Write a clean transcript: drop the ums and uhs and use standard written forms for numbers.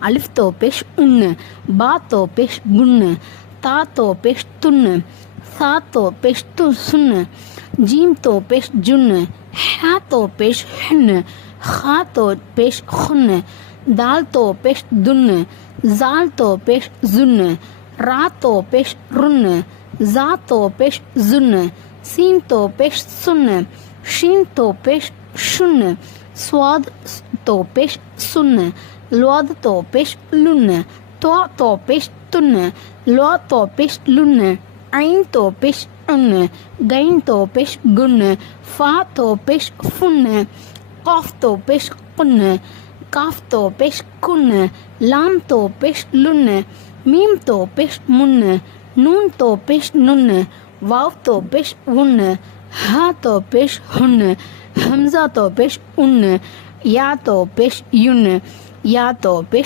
அலிஃப் தோ பேஷ் உன்னு, பா தோ பேஷ் குன்னு, தா தோ பேஷ் துன்னு, சா தோ பேஷ் சுன்னு, ஜீம் தோ பேஷ் ஜுன்னு, ஹா தோ பேஷ் ஹன்னு, ஹா தோ பேஷ் ஹுன்னு, தால் தோ பேஷ் துன்னு, ஜால் தோ பேஷ் ஜுன்னு, ரா தோ பேஷ் ருன்னு, ஜா தோ பேஷ் ஜுன்னு, சீன் தோ பேஷ் சுன்னு, ஷீன் தோ பேஷ் ஷுன்னு, ஸ்வாத் தோ பேஷ் சுன்னு, லுவாத் தோ பேஷ் லுன்னு, துவா தோ பேஷ் துன்னு, லுவா தோ பேஷ் லுன்னு, ஐன் தோ பேஷ் உன்னு, கைன் தோ பேஷ் குன்னு, ஃபா தோ பேஷ் ஃபுன்னு, காஃப் தோ பேஷ் குன்னு, காஃப் தோ பேஷ் குன்னு, லாம் தோ பேஷ் லுன்னு, மீம் தோ பேஷ் முன்னு, நூன் தோ பேஷ் நுன்னு, வாவ் தோ பேஷ் உன்னு, ஹா தோ பேஷ் ஹுன்னு, ஹம்சா தோ பேஷ் உன்னு, யா தோ பேஷ் யுன்னு, யா தோ பேஷ்